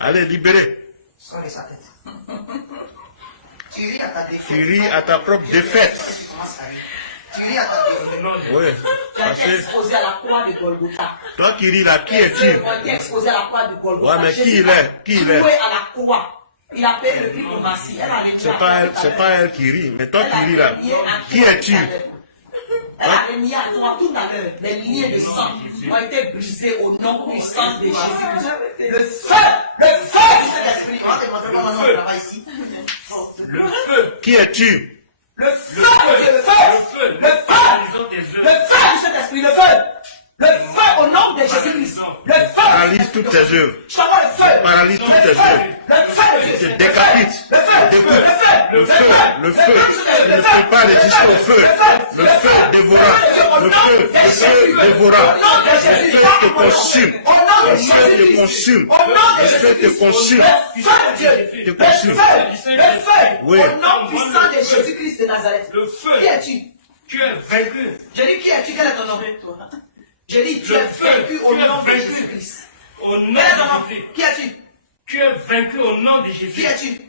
Allez, libérez. Soignez sa tête. Tu ris à ta défaite. Tu ris à ta propre défaite. Tu ris à ta défaite. Oui. Tu as été exposé à la croix de Golgotha. Toi qui ris là, qui es-tu? Tu as été exposé à la croix de Golgotha. Ouais, mais qui il est? Qui il est? Cloué à la croix. Il a payé le prix pour Massie. C'est pas elle qui rit, mais toi qui ris là. Qui es-tu? Elle a remis à toi tout à l'heure. Les liens de sang ont été brisés au nom puissant de Jésus. Le feu du Saint-Esprit. On va te montrer comment on travaille ici. Le feu. Qui es-tu? Le feu de Dieu, le feu. Le feu du Saint-Esprit, le feu. Le feu au nom de Jésus-Christ. Le feu. Paralyse toutes tes œuvres. Je t'envoie le feu. Paralyse toutes tes œuvres. Le feu de Je Dieu. décapite. Le feu. Découpe. Le feu. Le feu. Je ne peux pas résister au feu. Le feu dévora. Le feu dévora. Le feu te consume. Le feu te consume. Le feu te consume. Le feu de Dieu. Te consume. Le feu. Oui. Au nom puissant de Jésus-Christ de Nazareth. Le feu. Qui es-tu? Tu es vaincu. Je dis qui es-tu? Quel est ton nom? Je dis tu es vaincu au nom de Jésus-Christ. Au nom Quel est ton nom? de Jésus. Qui es-tu? Tu es vaincu au nom de Qui Jésus. es-tu?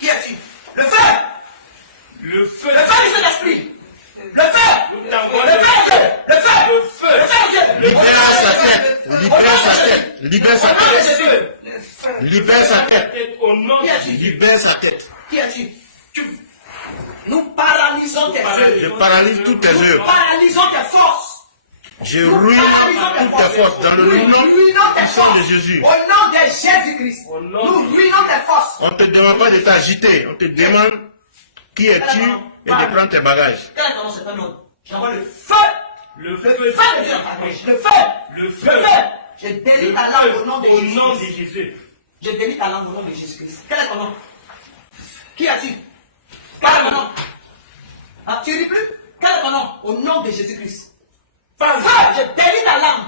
Qui es-tu? Le feu! Le feu. Le feu du Saint-Esprit! Le feu! Le feu de Dieu! Le feu! Le feu. Le feu de Dieu! Libère sa tête. Libère sa tête. Libère sa Au nom de tête. Jésus! Libère sa tête. Au nom Qui de es-tu? Libère sa tête. Qui es-tu? Nous paralysons tes Je œuvres. paralyse toutes tes Nous œuvres. paralysons tes forces. Je ruine toutes tes forces dans le nom puissant de Jésus. Au nom de Jésus-Christ. Au nom Nous ruinons tes forces. On ne te demande pas de t'agiter. On te demande qui es-tu et de prendre tes bagages. Quel est ton nom? C'est un nom. J'envoie le feu. Le Le feu. feu de Dieu. Le feu. Le feu. Je délie Le ta langue feu. au nom de Au nom de Jésus. Jésus. Je délie ta langue au nom de Jésus-Christ. Quel est ton nom? Qui as-tu? Quel est ton nom? Ah, tu ne ris plus? Quel est ton nom? Au nom de Jésus-Christ. Feu, je délie ta langue.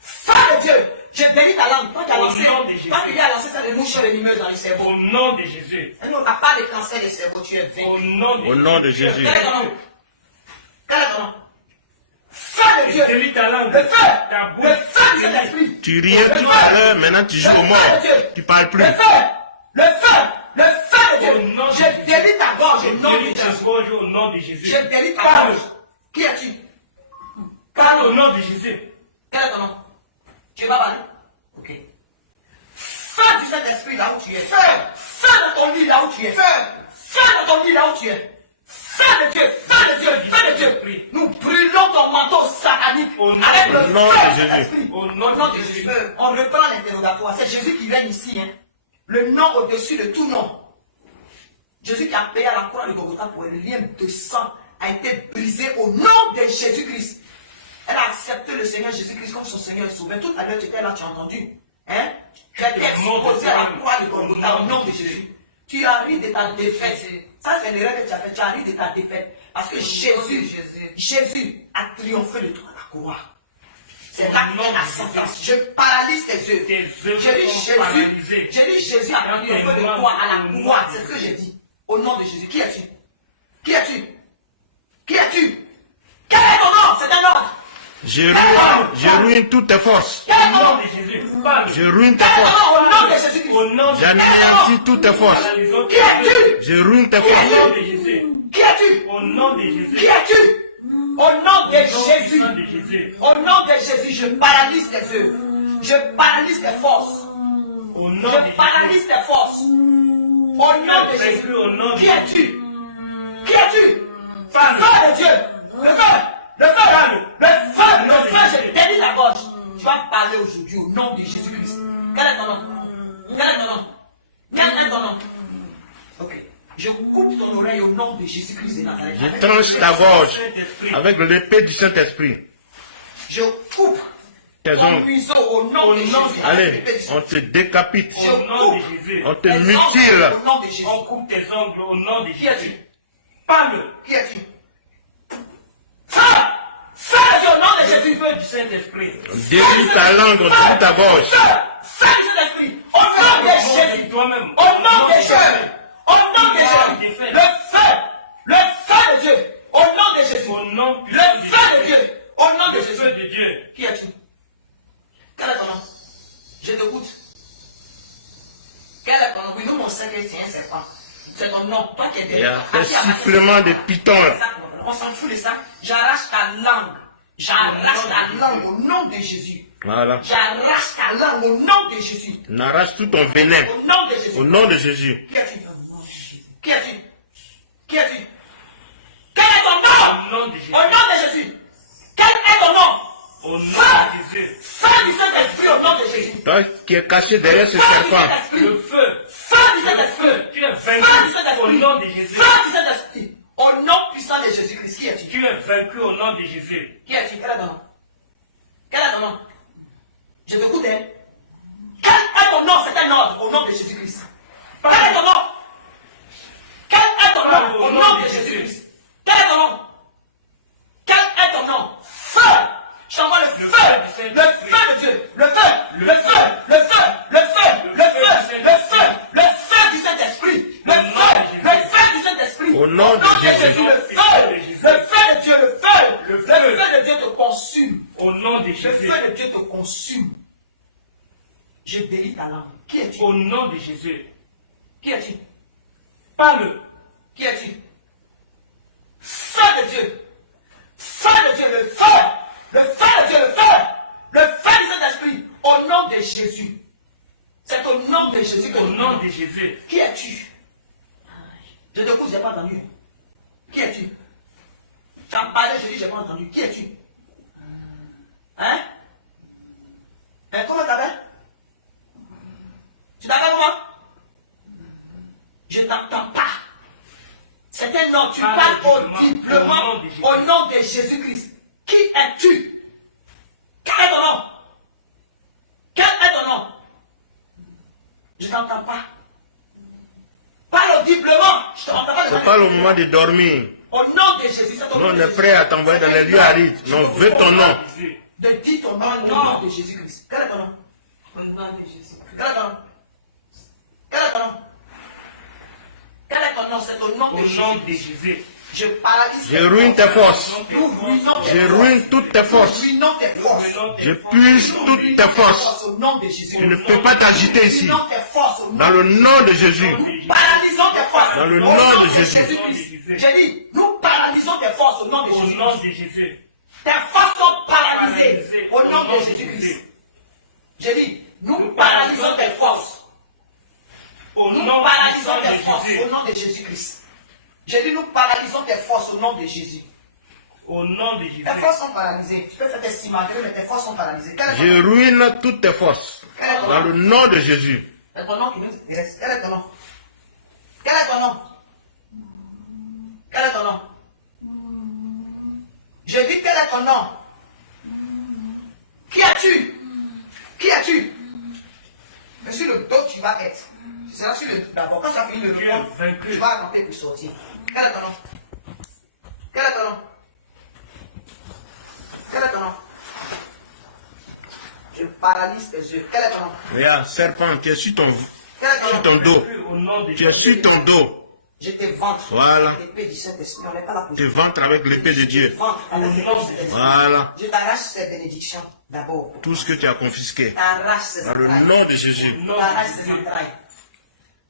Feu de Dieu, je délie ta langue. Toi qui as Au lancé, nom de Jésus. toi qui as lancé ça de mouches venimeuses dans le cerveau. Au nom de Jésus. Et nous, on n'a pas de cancer de cerveau, tu es Au vaincu. nom de Jésus. Au nom de Jésus. Quel est ton nom? Quel est ton nom? Feu de Dieu. Délie ta langue. Le feu. Ta bouche. Le feu du Saint-Esprit. Tu riais tout à l'heure, maintenant tu joues au mort. Tu parles plus. Le feu. Le feu. Le feu de Au Dieu. nom de Je Jésus. délie ta gorge au nom de Délie ta Jésus. gorge au nom de Jésus. Je délie ta Parle. gorge. Qui es-tu? Parle Parle. au nom de Jésus. Quel est ton nom? Tu vas parler? Ok. Feu du Saint-Esprit là où tu es. Feu. Feu dans ton lit là où tu es. Feu. Feu dans ton lit là où tu es. Feu de Dieu. Feu de Dieu. Feu de Dieu. Nous brûlons ton manteau satanique Au nom avec le du nom feu de du Jésus. Saint-Esprit. Au nom de Jésus. Feu. On reprend l'interrogatoire. C'est Jésus qui vient ici. Hein. Le nom au-dessus de tout nom. Jésus qui a payé à la croix de Golgotha pour le lien de sang a été brisé au nom de Jésus-Christ. Elle a accepté le Seigneur Jésus-Christ comme son Seigneur et Sauveur. Tout à l'heure, tu étais là, tu as entendu. Hein? Tu as été exposé à la croix de Golgotha au nom de Jésus. Tu as ri de ta défaite. Ça, c'est l'erreur que tu as fait. Tu as ri de ta défaite. Parce que Jésus a triomphé de toi à la croix. C'est là qu'il a sa place. Je paralyse tes œuvres. Tes œuvres Je dis sont Jésus. paralysées. Je dis Jésus a triomphé de toi à la croix. C'est ce que j'ai dit. Au nom de Jésus. Qui es-tu? Qui es-tu? Qui es-tu? Quel est ton nom? C'est un ordre. Je ruine toutes tes forces. Quel est Au ton nom nom? de Jésus. Parle. Je ruine tes Quel est forces. ton nom? Au nom de Jésus-Christ. Au nom de J'anéantis toutes tes forces. Paralysons Qui tes œuvres. es-tu? Je ruine tes Au forces. nom de Jésus. Qui es-tu? Au nom de Jésus. Qui es-tu? Au nom de Jésus. Au nom de Jésus. Au nom de Jésus, je paralyse tes œuvres. Je paralyse tes forces. Au nom de Je Jésus. paralyse tes forces. Au nom de Jésus. Vaincu au nom de Qui Jésus. es-tu? Qui es-tu? Parle. Feu de Dieu. Le feu. Le feu. Le feu. Le feu. Je délie la gorge. Tu vas parler aujourd'hui au nom de Jésus-Christ. Quel est ton nom? Quel est ton nom? Quel est ton nom? Ok. Je coupe ton oreille au nom de Jésus-Christ de Nazareth. Je tranche ta gorge avec l'épée du Saint-Esprit. Je coupe Tes ton ongles. museau au nom de Jésus. Allez, on te décapite. Je Au nom de coupe Jésus. On te tes ongles mutile. au nom de Jésus. On coupe tes ongles au nom de Qui Jésus. es-tu? Parle. Qui es-tu? Feu! Feu au nom de Jésus! Feu du Saint-Esprit. Délie ta langue sur ta gorge. Feu! Feu du Saint-Esprit! Au nom de Jésus! Toi-même. Au nom de Jésus! Au nom de Jésus! Le feu! Le feu de Dieu! Au nom de Jésus! Au nom Le feu de Dieu! Au nom de Le Jésus! feu de Dieu. Qui es-tu? Quel est ton nom? Je t'écoute. sait que c'est un serpent. C'est ton nom. Toi qui es Il y a derrière. des sifflements de pitons. On s'en fout de ça. J'arrache ta langue. J'arrache ta langue au nom de Jésus. Voilà. J'arrache ta langue au nom de Jésus. On arrache tout ton venin. Au nom de Jésus. Au nom de Jésus. Qui es-tu? Qui es-tu? Qui es-tu? Quel est ton nom? Au nom de Jésus. Au nom de Jésus. Quel est ton nom? Au nom Feu! de Jésus. Feu du Saint-Esprit au nom de Jésus. Toi qui es caché derrière ce Feu du serpent. Saint-Esprit. Le feu. Feu du Saint-Esprit. Tu es Feu du vaincu Saint-Esprit. au nom de Jésus. Feu du Saint-Esprit. Au nom puissant de Jésus-Christ. Qui es-tu? Tu es vaincu au nom de Jésus. Qui es-tu? Quel est ton nom? Quel est ton nom? Je t'écoute, hein? Quel est ton nom? C'est un ordre au nom de Jésus-Christ. Quel est ton nom? Quel est ton nom? Au nom de Jésus-Christ. Quel est ton nom? Quel est ton nom? Feu! Je t'envoie le feu! Le feu de Dieu! Le feu! Le feu! Le feu! Le feu! Le feu! Le feu! Le feu du Saint-Esprit! Le feu! Le feu du Saint-Esprit! Au nom de Jésus. Le feu! Le feu de Dieu! Le feu! Le Le feu. feu de Dieu te consume! Au nom de Le Jésus. feu de Dieu te consume. Je délie ta langue. Qui es-tu? Au nom de Jésus. Qui es-tu? Parle. Qui es-tu? Feu de Dieu. Feu de Dieu, le feu. Le feu de Dieu, le feu. Le feu du Saint-Esprit. Au nom de Jésus. C'est au nom de Jésus que Au nous nom prions. de Jésus. Qui es-tu? Je te pose, je n'ai pas entendu. Qui es-tu? Tu as parlé, je dis, je n'ai pas entendu. Qui es-tu? Hein? Mais comment t'appelles? Tu t'appelles comment? Je t'entends pas. C'est un nom, tu Parle parles audiblement, audiblement au nom de Jésus-Christ. Qui es-tu? Quel est ton nom? Quel est ton nom? Je t'entends pas. Parle audiblement. Je t'entends pas. C'est pas le moment de dormir. Au nom de Jésus. C'est au Nous, nom on de est Jésus. prêt à t'envoyer dans les lieux arides. Mais on veut ton nom. Jésus. De dire ton nom au nom de Jésus-Christ. Quel est ton nom? Au nom de Jésus. Quel est ton nom? Quel est ton nom? Quel est ton nom? C'est au nom Au de nom de Jésus. Jésus. Je paralyse. Je ruine tes forces. Nous ruinons tes Je forces. ruine toutes tes forces. Nous ruinons tes forces. Je puise toutes tes forces. Au nom de Jésus. Tu ne peux pas t'agiter ici. Ruinons tes forces au nom Dans le nom de Jésus. Nous paralysons tes forces. Dans le Au nom de Jésus. Jésus-Christ. J'ai dit, nous paralysons tes forces au nom de Au Jésus. nom de Jésus. Tes forces sont paralysées au nom de Jésus-Christ. J'ai dit, nous paralysons tes forces. Au Nous nom paralysons tes puissant de forces Jésus. au nom de Jésus-Christ. J'ai dit, nous paralysons tes forces au nom de Jésus. Au nom de Jésus. Tes forces sont paralysées. Tu peux faire tes simagrées, mais tes forces sont paralysées. Quel est ton Je nom? ruine toutes tes forces. Quel est ton Dans nom? le nom de Jésus. C'est ton nom qui nous intéresse. Quel est ton nom? Quel est ton nom? Quel est ton nom? Je dis, quel est ton nom? Qui es-tu? Qui es-tu? Mais sur le dos, tu vas être. Ce sera sur le dos d'abord. Quand tu as fini le Tu es dos, vaincu. tu vas raconter pour sortir. Quel est ton nom? Quel est ton nom? Quel est ton nom? Je paralyse tes yeux. Quel est ton nom? Regarde, serpent, tu es sur ton, Quel est sur ton nom? ton dos. Au nom de Tu es Jésus. sur ton dos. Je te ventre. Voilà. L'épée du Saint-Esprit, on n'est pas là pour Tu ventres avec l'épée de Dieu. ventre avec l'épée du Saint-Esprit. Voilà. Je t'arrache ces bénédictions d'abord. Tout ce que tu as confisqué. T'arrache ces Dans le entrailles. nom de Jésus. Au nom de T'arrache ces Jésus. entrailles.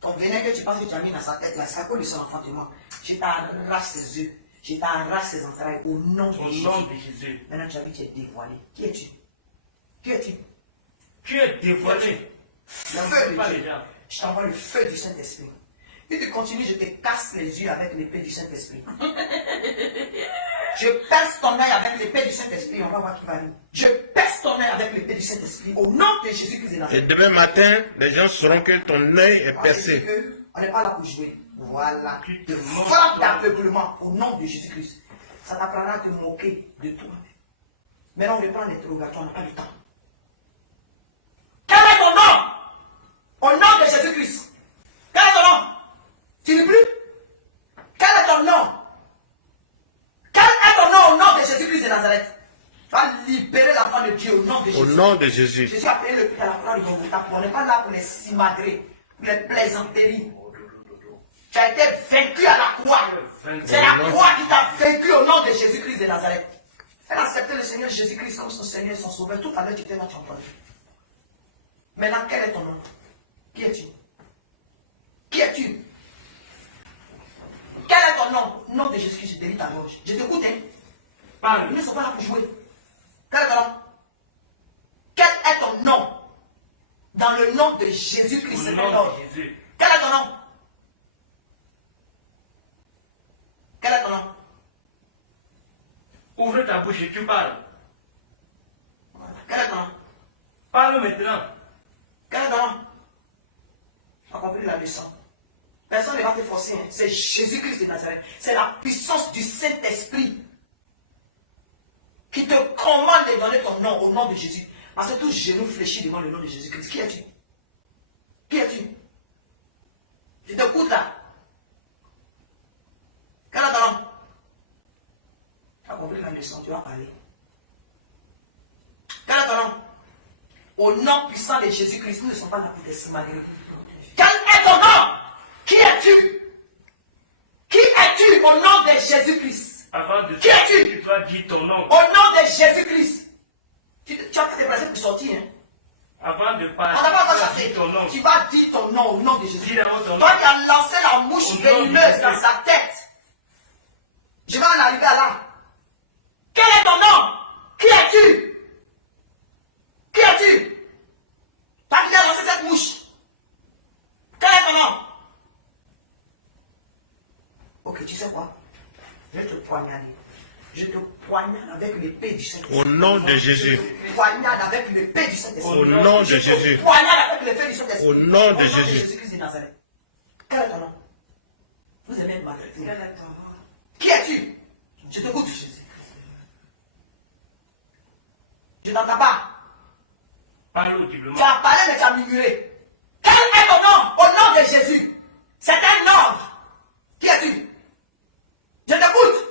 Ton venin que tu penses que tu as mis dans sa tête, là, c'est à cause de son enfant de moi. Je t'arrache ses yeux. Je t'arrache ses entrailles au nom de Au Jésus. nom de Jésus. Maintenant, tu as vu, tu es dévoilé. Qui es-tu? Qui es-tu? Tu es dévoilé. Le feu de Dieu. Je t'envoie le feu du Saint-Esprit. Si tu continues, je te casse les yeux avec l'épée du Saint-Esprit. Je perce ton œil avec l'épée du Saint-Esprit. On va voir qui va aller. Je perce ton œil avec l'épée du Saint-Esprit. Au nom de Jésus-Christ de Et Nazareth. demain matin, les gens sauront que ton œil est On va dire percé. que on n'est pas là pour jouer. Voilà. Tu De te moques frappe toi. d'aveuglement au nom de Jésus-Christ. Ça t'apprendra à te moquer de toi. Maintenant, on reprend l'interrogatoire. On n'a pas de temps. Quel est ton nom? Au nom de Jésus-Christ. Quel est ton nom? Tu ne plus? Quel est ton nom? Quel est ton nom au nom de Jésus-Christ de Nazareth? Tu vas libérer l'enfant de Dieu au nom de Jésus. Au nom de Jésus. Jésus a payé le prix à la croix de Golgotha. On n'est pas là pour les simagrées, pour les plaisanteries. Tu as été vaincu à la croix. C'est la croix qui t'a vaincu au nom de Jésus-Christ de Nazareth. Elle a accepté le Seigneur Jésus-Christ comme son Seigneur et son Sauveur. Tout à l'heure, tu étais là, tu as entendu. Maintenant, quel est ton nom? Qui es-tu? Qui es-tu? Quel est ton nom? Nom de Jésus-Christ, je te lis ta gorge. Je t'écoute, hein? Parle. Ils ne sont pas là pour jouer. Quel est ton nom? Quel est ton nom? Dans le nom de Jésus-Christ, Au c'est nom ton nom. de Jésus. Quel est ton nom? Quel est ton nom? Ouvre ta bouche et tu parles. Quel est ton nom? Parle maintenant. Quel est ton nom? Tu as compris la leçon. Personne ne va te forcer. Hein. C'est Jésus-Christ de Nazareth. C'est la puissance du Saint-Esprit qui te commande de donner ton nom au nom de Jésus. Parce que tout genou fléchit devant le nom de Jésus-Christ. Qui es-tu? Qui es-tu? Je t'écoute là. Quel est ton nom? Tu as compris la leçon, tu vas parler. Quel est ton nom? Au nom puissant de Jésus-Christ, nous ne sommes pas là pour te smaguer. Quel est ton nom? Qui es-tu? Qui es-tu au nom de Jésus-Christ? Avant de Qui es-tu? tu dois dire ton nom. Au nom de Jésus-Christ. Tu as te placer pour sortir. Hein? Avant de On parler, n'a pas encore tu dois chassé. dire ton nom. Tu vas dire ton nom au nom de Jésus. Dis d'abord ton nom. Toi qui as lancé la mouche Au nom de venimeuse Jésus. dans sa tête. Je vais en arriver à là. Quel est ton nom? Qui es-tu? Qui es-tu? Toi qui as lancé cette mouche. Quel est ton nom? Ok, tu sais quoi? Je vais te poignarder. Je te poignarde avec l'épée du Saint-Esprit. Au nom de Jésus. Je te poignarde avec l'épée du Saint-Esprit. Au nom de Jésus. Je te poignarde avec l'épée du Saint-Esprit. Au nom de Jésus. Jésus-Christ de Nazareth. Quel est ton nom? Vous aimez me maltraiter. Quel est ton nom? Qui es-tu? Je t'écoute, Jésus. Je n'entends pas. Parle audiblement. Tu as parlé, mais tu as murmuré. Quel est ton nom? Au nom de Jésus. C'est un ordre. Qui es-tu? Je t'écoute.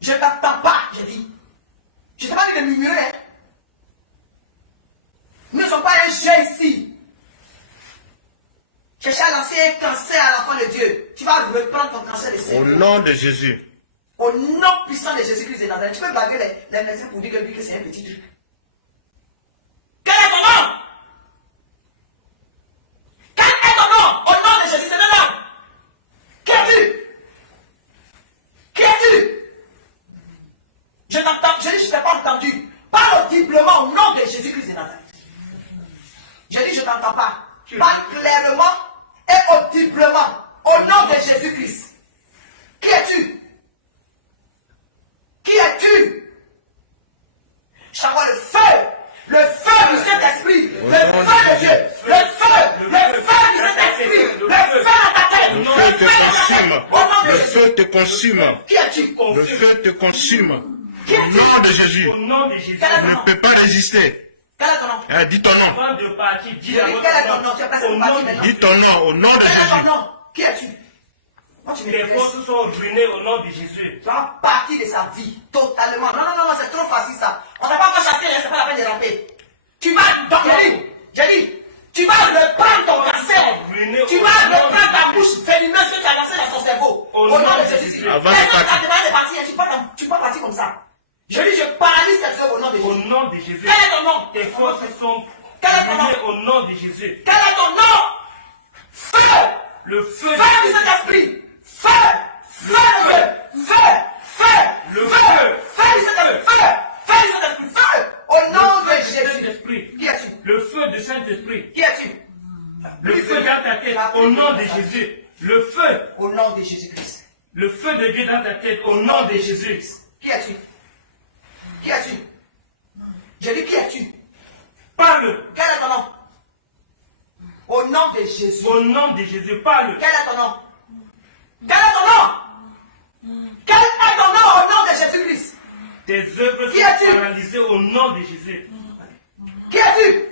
Je ne t'entends pas, j'ai dit. Je ne t'ai pas dit de murmurer. Hein. Nous ne sommes pas un jeu ici. Chercher à lancer un cancer à l'enfant de Dieu. Tu vas reprendre ton cancer de Au cerveau. nom de Jésus. Au nom puissant de Jésus-Christ de Nazareth. Tu peux blaguer les médecins pour dire que c'est un petit truc. Quel est ton nom? Quel est ton nom? Au nom de Jésus, c'est un homme. Qui es-tu? Qui es-tu? Je n'entends, je dis, je ne t'ai pas entendu. Parle audiblement au nom de Jésus-Christ de Nazareth. Je dis, je ne t'entends pas. Parle clairement et audiblement au nom de Jésus-Christ. Qui es-tu? Qui es-tu? J'envoie le feu du Saint-Esprit, le feu de Dieu, le feu du Saint-Esprit, le feu dans ta tête, Le le feu feu te dans ta tête, consume. au nom de Le Jésus. feu te consume. Qui es-tu? Le feu te consume. Qui Au es-tu? nom de Jésus. Au nom de Jésus. Quel est Tu ton ne nom? peux pas résister. Quel est ton nom? Dis ton nom. Avant de partir, dis Je dis, d'abord quel est ton nom? Tu es placé Au pour partir nom maintenant. Dis ton nom. Au nom de Quel est ton Jésus. nom? Qui es-tu? Moi, tu me les laisses. forces sont ruinées au nom de Jésus. Tu vas partir de sa vie, totalement. Non, non, non, c'est trop facile ça. On t'a pas encore chassé, c'est pas la peine de ramper. Tu vas, donc j'ai dit, tu vas reprendre ton cancer. Tu vas reprendre ta bouche venimeuse que tu as lancée dans son cerveau. Au Au nom nom de de Jésus. Jésus. Avant de Personne partir. t'a demandé de partir, tu peux pas partir comme ça. Je dis, je paralyse cette œuvre au nom de Au Jésus. nom de Jésus. Quel est ton nom? Tes forces sont Quel est ton nom? ruinées au nom de Jésus. Quel est ton nom? Feu! Le feu Feu du Saint-Esprit! Feu! Feu! Feu! Feu! Le Feu! feu! Feu du Saint-Esprit! Feu! Feu du Saint-Esprit! Feu! Au nom de Le feu du Jésus! Saint-Esprit. Qui es-tu? Le feu du Saint-Esprit. Qui es-tu? Le feu dans ta tête au nom de Jésus. Le feu. Au nom de Jésus-Christ. Le feu de Dieu dans ta tête au nom de Jésus. Qui es-tu? Qui es-tu? Je dis qui es-tu? Parle. Quel est ton nom? Au nom de Jésus. Au nom de Jésus, parle. Quel est ton nom? Quel est ton nom? Quel est ton nom au nom de Jésus-Christ? Tes œuvres Qui es-tu? sont paralysées au nom de Jésus. Qui es-tu?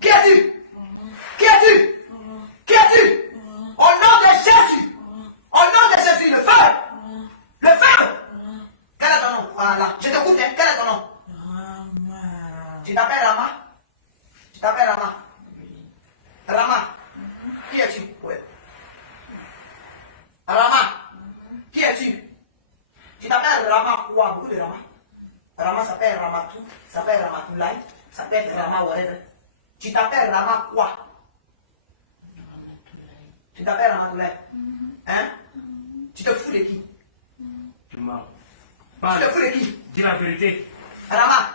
Qui es-tu? Qui es-tu? Qui es-tu? Au nom de Jésus. Au nom de Jésus, le feu. Le feu. Quel est ton nom? Voilà. Je t'écoute, hein. Quel est ton nom? Tu t'appelles Rama? Tu t'appelles Rama? Rama. Qui es-tu? Ouais. Rama. Qui es-tu? Tu t'appelles Rama quoi? Beaucoup de Rama. Rama s'appelle Ramatou, s'appelle Ramatoulaye, s'appelle Rama whatever. Tu t'appelles Rama quoi? Tu t'appelles Ramatoulaye. Hein? Tu te fous de qui? Je mens. Tu Parle. te fous de qui? Dis la vérité. Rama,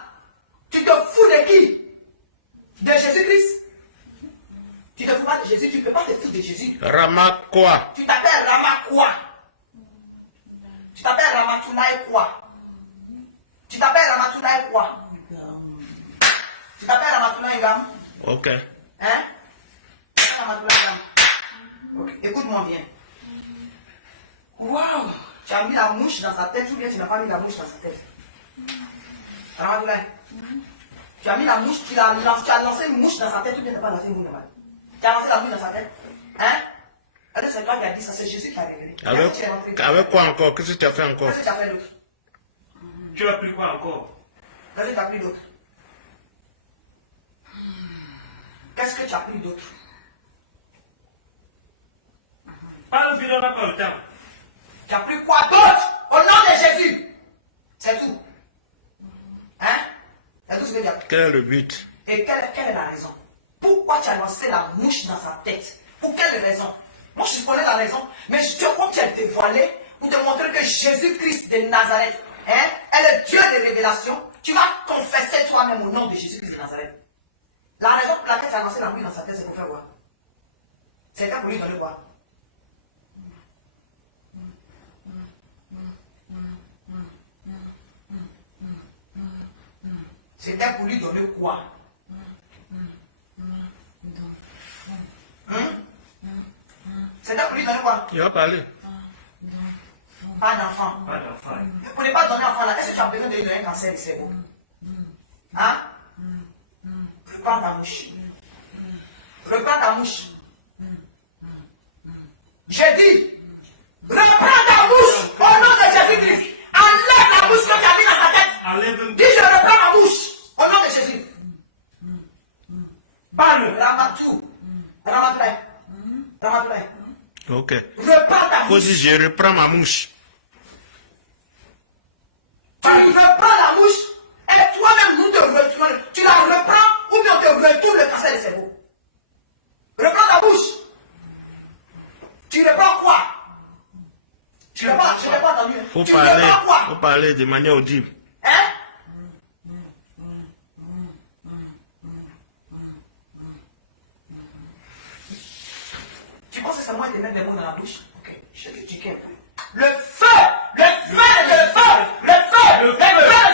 tu te fous de qui? De Jésus-Christ? Tu te fous pas de Jésus, tu ne peux pas te foutre de Jésus. Rama quoi? Tu t'appelles Rama quoi? Tu t'appelles Ramatoulaye quoi? Tu t'appelles Ramatoulaye quoi? Tu t'appelles Ramatoulaye Gam? Ok. Hein? Ramatoulaye Gam. Ok, écoute-moi bien. Waouh! Tu as mis la mouche dans sa tête ou bien tu n'as pas mis la mouche dans sa tête? Ramatoulaye. Tu as mis la mouche, tu as lancé une mouche dans sa tête ou bien tu n'as pas lancé une mouche dans sa tête? Tu as lancé la mouche dans sa tête? Hein? Alors c'est toi qui as dit ça, c'est Jésus qui a révélé. Avec quoi encore? Qu'est-ce que tu as fait encore? Qu'est-ce que tu as fait d'autre? Tu as pris quoi encore? Qu'est-ce que tu as pris d'autre? Qu'est-ce que tu as pris d'autre? Parle vite, on n'a pas le temps. Tu as pris quoi d'autre? Au nom de Jésus! C'est tout. Hein? C'est tout ce que tu as pris. Quel est le but? Et quelle est la raison? Pourquoi tu as lancé la mouche dans sa tête? Pour quelle raison? Moi je connais la raison, mais je te crois que tu as dévoilé pour te montrer que Jésus-Christ de Nazareth est le Dieu de révélation. Tu vas confesser toi-même au nom de Jésus-Christ de Nazareth. La raison pour laquelle tu as lancé la mouche dans sa tête, c'est pour faire quoi? C'est pour lui donner quoi? C'était pour lui donner quoi? C'était pour lui donner quoi? Il va parler. Pas d'enfant. Pas d'enfant. Pour ne pas donner enfant là, est-ce que tu as besoin de lui donner un cancer du cerveau? Hein? Reprends ta mouche. Reprends ta mouche. J'ai dit, reprends ta mouche au nom de Jésus-Christ. Enlève la mouche que tu as mis dans sa tête. Enlève. Dis, je reprends ma mouche au nom de Jésus. Parle. Ramatou. Ramatoulaye. Ramatoulaye. Ok. Reprends ta Faut mouche. dire, je reprends ma mouche. Tu reprends la mouche et toi-même nous te retournons. Tu la reprends ou bien te retourne le cancer du cerveau. Reprends ta bouche. Tu reprends quoi? Je n'ai pas entendu. Tu reprends quoi? Faut parler de manière audible. Hein? Tu penses que c'est moi qui mets des mots dans la bouche? Ok, je te dis un peu. Le feu! Le feu! Le feu! Le feu! Le feu!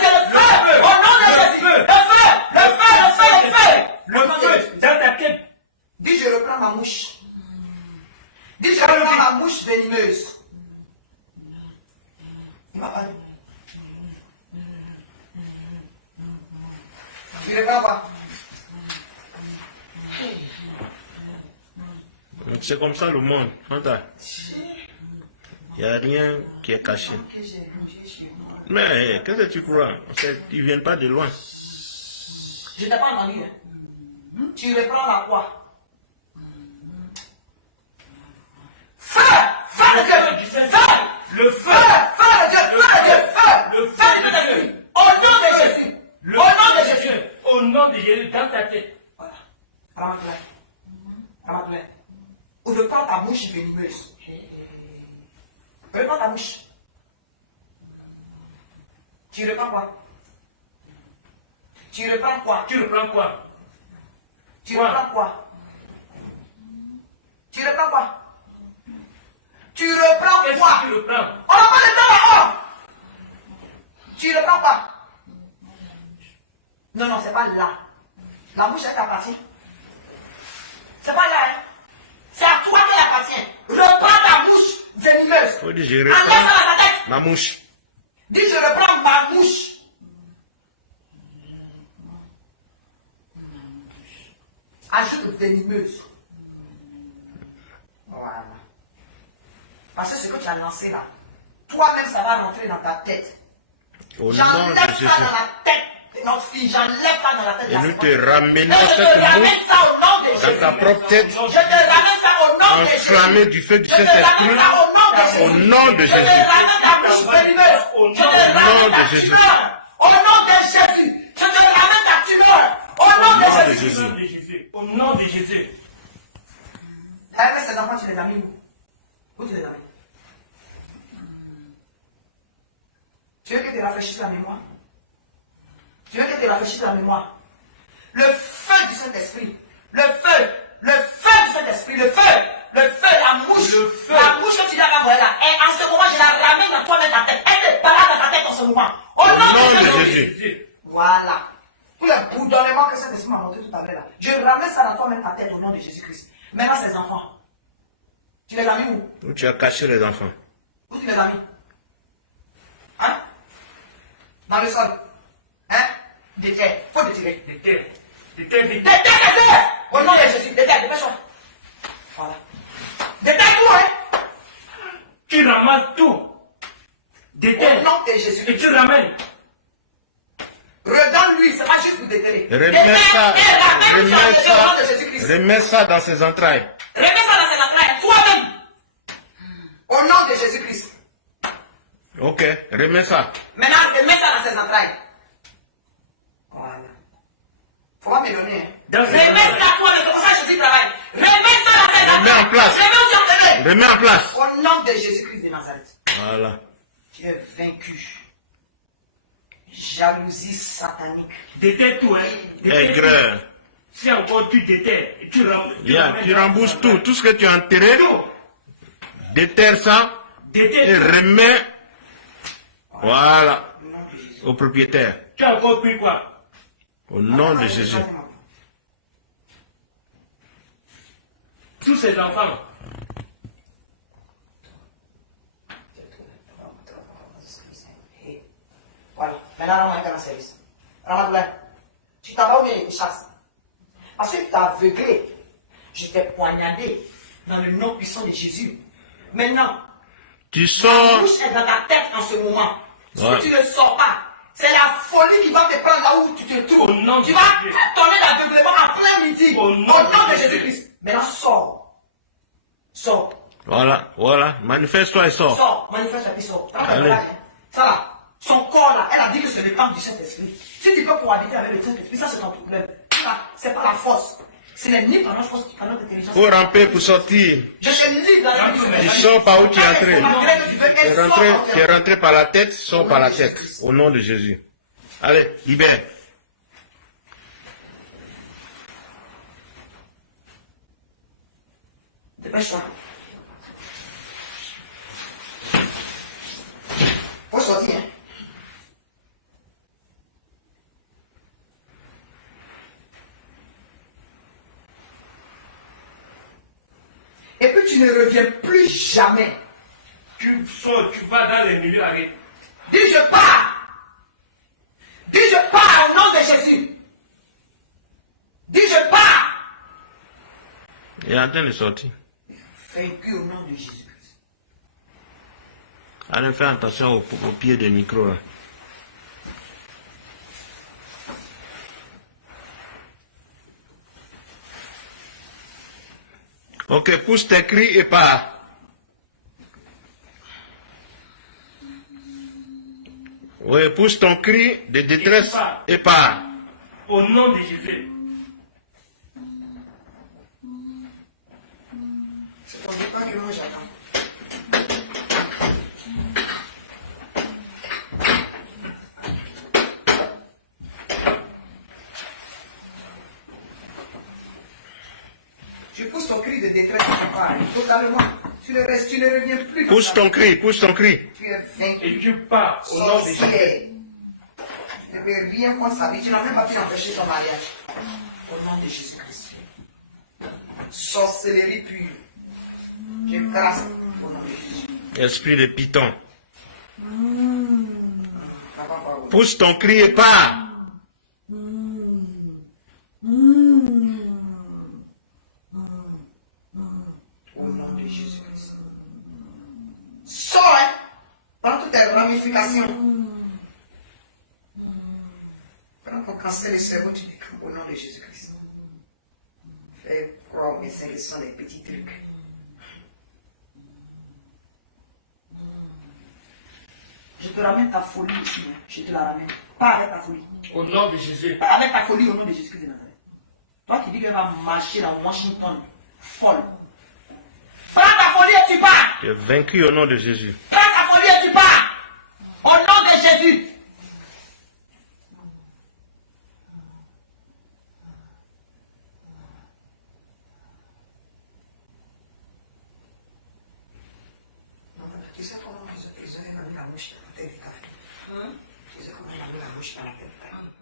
Le feu! Au nom de Jésus! Le feu! Le feu! Le feu! Le feu! Le feu dans ta tête. Dis, je reprends ma mouche. Dis, je reprends ma mouche venimeuse. Il m'a parlé. Tu reprends pas? C'est comme ça le monde. Fanta. Il n'y a rien qui est caché. Mais qu'est-ce que tu crois? Ils ne viennent pas de loin. Je n'ai pas entendu. Tu reprends la quoi? Feu! Feu de Dieu! Feu! Le feu. Feu de Dieu! Feu de Dieu! Feu! Le Feu feu de de Dieu! Dieu. Au nom de Jésus! Le Au nom feu de de Jésus! Dieu. Au nom de Jésus dans ta tête. Voilà. Ramatoulaye. Ramatoulaye. Reprends ta mouche venimeuse. Reprends ta mouche. Tu reprends quoi? Tu reprends quoi? Tu reprends quoi? Tu reprends quoi? Tu reprends quoi? Tu reprends Qu'est-ce quoi? que tu reprends? On n'a pas le temps là-haut! Tu reprends quoi? Non, non, c'est pas là. La mouche, elle t'appartient. C'est pas là, hein? C'est à toi qu'elle appartient. Reprends ta mouche venimeuse. Faut dire, je Enlève ça reprends dans ta tête. ma mouche. Dis, je reprends ma mouche. Ajoute venimeuse. Voilà. Parce que ce que tu as lancé là, toi-même, ça va rentrer dans ta tête. Au nom J'enlève de ça Jésus. dans la tête de notre fille. J'enlève ça dans la tête de Et la nous te seconde. ramenons Je te cette ramène mouche ça au nom de dans ta Jésus. propre tête, Je te ramène ça au nom de Jésus. enflammée du feu du Je te ramène Saint-Esprit, ça au nom de Jésus. au nom de Je te Jésus. ramène ta bouche venimeuse. Je te ramène de ta Jésus. tumeur. Au nom de Jésus. Je te ramène ta tumeur. Au nom nom de de Jésus. Jésus. Au nom de Jésus. Au nom de Jésus. Avec ces enfants, tu les as mis où? Où tu les as mis? Tu veux que tu rafraîchisses la mémoire? Tu veux que tu rafraîchisses la mémoire? Le feu du Saint-Esprit, le feu du Saint-Esprit, le feu, la mouche que tu n'as pas volée là. Et en ce moment, je la ramène à toi dans ta tête. Elle se balade dans ta tête en ce moment. Au nom de Jésus. Voilà. Tout le bourdonnement que Saint-Esprit m'a montré tout à l'heure là. Je ramène ça dans toi-même ta tête au nom de Jésus-Christ. Maintenant, ces enfants, tu les as mis où? Où tu as caché les enfants? Où tu les as mis? Hein? Dans le sol. Hein? Déterre. Faut déterrer. Déterre. Au nom de Jésus. Déterre. Dépêche-toi. Voilà. Déterre tout, hein? Tu ramasses tout. Déterre. Au nom de Jésus. Et tu ramènes. Redonne-lui. C'est pas juste pour déterrer. Remets ça dans ses entrailles. Remets ça dans ses entrailles. Toi-même. Au nom de Jésus-Christ. Ok, remets ça. Maintenant, remets ça dans ses entrailles. Voilà. Faut pas me donner. Hein. Remets ça toi, mais comme ça Jésus travaille. Remets ça dans ses entrailles. Remets en place. Remets en place. Au nom de Jésus-Christ de Nazareth. Voilà. Tu es vaincu. Jalousie satanique. Déterre tout, hein. Aigreur. Si encore tu déterres, Tu rembourses tout. Tout ce que tu as enterré. Déterre ça. Et remets. Voilà. Au propriétaire. Tu as encore pris quoi? Au nom de Jésus. Tous ces enfants. Voilà. Maintenant, rends-moi un service. Ramadoula, tu t'en vas ou bien il te chasse? Parce que tu t'as aveuglé. Je t'ai poignardé dans le nom puissant de Jésus. Maintenant, Tu la sors. bouche est dans ta tête en ce moment. Ouais. Si tu ne sors pas, c'est la folie qui va te prendre là où tu te trouves. Au nom de Tu vas Jésus. tomber l'aveuglement en plein midi. Au nom de de Jésus-Christ. Maintenant, sors. Sors. Voilà. Manifeste-toi et sors. Sors. Manifeste et puis sors. Allez. Ça là. Son corps là, elle a dit que c'est le temple du Saint-Esprit. Si tu peux cohabiter avec le Saint-Esprit, ça c'est ton problème. Ça, c'est pas la force. Ce n'est ni par notre force, ni par notre intelligence. Faut ramper pour sortir. Je te lis dans la Bible. Tu sors par où tu es entré. Tu es rentré. rentré par la tête, sors par la tête. Au nom de Jésus. Allez, libère. Dépêche-toi. Faut sortir. Hein. Et puis tu ne reviens plus jamais. Tu sors, tu vas dans les milieux avec. Dis je pars. Dis je pars au nom de Jésus. Dis je pars. Il est en train de sortir. Vaincu au nom de Jésus-Christ. Allez, fais attention au pied des micros là. Ok, pousse tes cris et pars. Oui, pousse ton cri de détresse et pars. Au nom de Jésus. C'est ton départ que moi j'attends. Je pousse ton cri de détresse à ta part, totalement. Tu ne restes, tu ne reviens plus. Pousse ton cri, pousse ton cri. Tu es vaincu. Et tu pars au nom de Jésus. Sorcier. Tu ne veux rien contre sa vie. Tu n'as même pas pu empêcher son mariage. Au nom de Jésus-Christ. Sorcellerie pure. Je crasse au nom de Jésus. Esprit de python. Papa, Pousse ton cri et pars. au nom de Jésus-Christ. Sors, hein, dans toutes tes ramifications. Pendant qu'on cancelle le cerveau, tu décris au nom de Jésus-Christ. Fais croire aux médecins que ce sont des petits trucs. Je te ramène ta folie ici, hein. Je te la ramène. Pas avec ta folie. Au nom de Jésus. Pas avec ta folie au nom de Jésus-Christ de Nazareth. Toi qui dis que tu vas marcher dans Washington, folle. folie et tu pars. Tu es vaincu au nom de Jésus. Prends ta folie et tu pars. Au nom de Jésus. Tu sais comment ils ont mis la mouche dans la tête du café? Tu sais comment ils ont mis la mouche dans la tête du café?